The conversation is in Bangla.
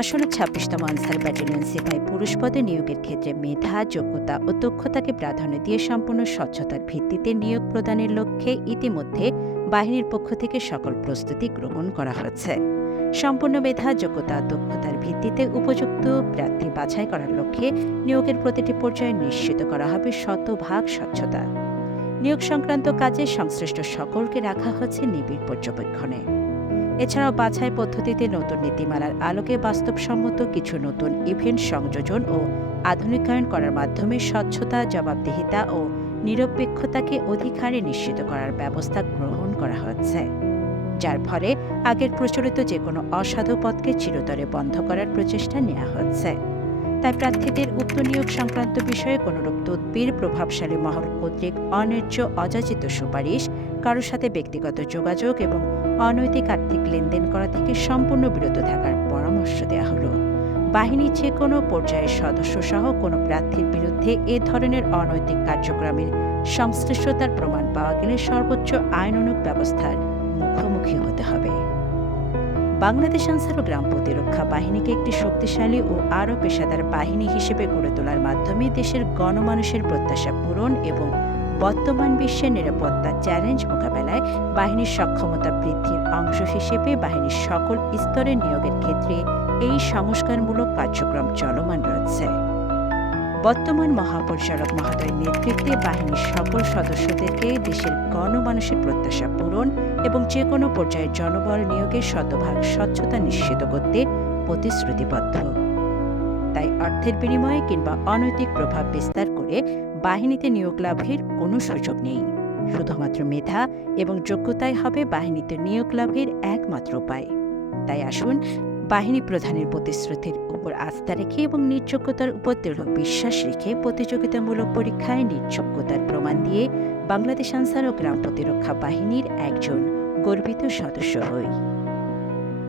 আসন্ন ছাব্বিশতম আনসার ব্যাটালিয়ন সিপাহী পুরুষ পদে নিয়োগের ক্ষেত্রে মেধা, যোগ্যতা ও দক্ষতাকে প্রাধান্য দিয়ে সম্পূর্ণ স্বচ্ছতার ভিত্তিতে নিয়োগ প্রদানের লক্ষ্যে ইতিমধ্যে বাহিনীর পক্ষ থেকে সকল প্রস্তুতি গ্রহণ করা হয়েছে। সম্পূর্ণ মেধা, যোগ্যতা, দক্ষতার ভিত্তিতে উপযুক্ত প্রার্থী বাছাই করার লক্ষ্যে নিয়োগের প্রতিটি পর্যায়ে নিশ্চিত করা হবে শতভাগ স্বচ্ছতা। নিয়োগ সংক্রান্ত কাজে সংশ্লিষ্ট সকলকে রাখা হচ্ছে নিবিড় পর্যবেক্ষণে। এছাড়াও বাছাই পদ্ধতিতে নতুন নীতিমালার আলোকে বাস্তবসম্মত কিছু নতুন ইভেন্ট সংযোজন ও আধুনিকায়ন করার মাধ্যমে স্বচ্ছতা, জবাবদিহিতা ও নিরপেক্ষতাকে অধিক হারে নিশ্চিত করার ব্যবস্থা গ্রহণ করা হচ্ছে। যার ফলে আগের প্রচলিত যে কোনো অসাধু পথকে চিরতরে বন্ধ করার প্রচেষ্টা নেওয়া হচ্ছে। তাই প্রার্থীদের উক্ত নিয়োগ সংক্রান্ত বিষয়ে কোনরূপ তদবির প্রভাবশালী মহল কর্তৃক অন্যায্য অযাচিত সুপারিশ, কারোর সাথে ব্যক্তিগত যোগাযোগ এবং অনৈতিক আর্থিক লেনদেন করা থেকে সম্পূর্ণ বিরত থাকার পরামর্শ দেওয়া হলো। বাহিনীর যে কোনো পর্যায়ের সদস্য সহ কোনো প্রার্থীর বিরুদ্ধে এ ধরনের অনৈতিক কার্যক্রমের সংশ্লিষ্টতার প্রমাণ পাওয়া গেলে সর্বোচ্চ আইনানুগ ব্যবস্থার মুখোমুখি হতে হবে। বাংলাদেশ আনসার ও গ্রাম প্রতিরক্ষা বাহিনীকে একটি শক্তিশালী ও আরও পেশাদার বাহিনী হিসেবে গড়ে তোলার মাধ্যমে দেশের গণমানুষের প্রত্যাশা পূরণ এবং বর্তমান বিশ্বের নিরাপত্তা চ্যালেঞ্জ মোকাবেলায় বাহিনীর সক্ষমতা বৃদ্ধির অংশ হিসেবে বাহিনীর সকল স্তরের নিয়োগের ক্ষেত্রে এই সংস্কারমূলক কার্যক্রম চলমান রয়েছে। বর্তমান মহাপরিচালক মহোদয়ের নেতৃত্বে বাহিনীর সকল সদস্যদেরকে দেশের গণমানুষের প্রত্যাশা পূরণ এবং যে কোনো পর্যায়ে জনবল নিয়োগের শতভাগ স্বচ্ছতা নিশ্চিত করতে প্রতিশ্রুতিবদ্ধ। তাই অর্থের বিনিময়ে কিংবা অনৈতিক প্রভাব বিস্তার করে বাহিনীতে নিয়োগ লাভের কোনো সুযোগ নেই। শুধুমাত্র মেধা এবং যোগ্যতাই হবে বাহিনীতে নিয়োগ লাভের একমাত্র উপায়। তাই আসুন বাহিনী প্রধানের প্রতিশ্রুতির উপর আস্থা রেখে এবং নির্যোগ্যতার উপর দৃঢ় বিশ্বাস রেখে প্রতিযোগিতামূলক পরীক্ষায় নির্যোগ্যতার প্রমাণ দিয়ে বাংলাদেশ আনসার ও গ্রাম প্রতিরক্ষা বাহিনীর একজন গর্বিত সদস্য হই।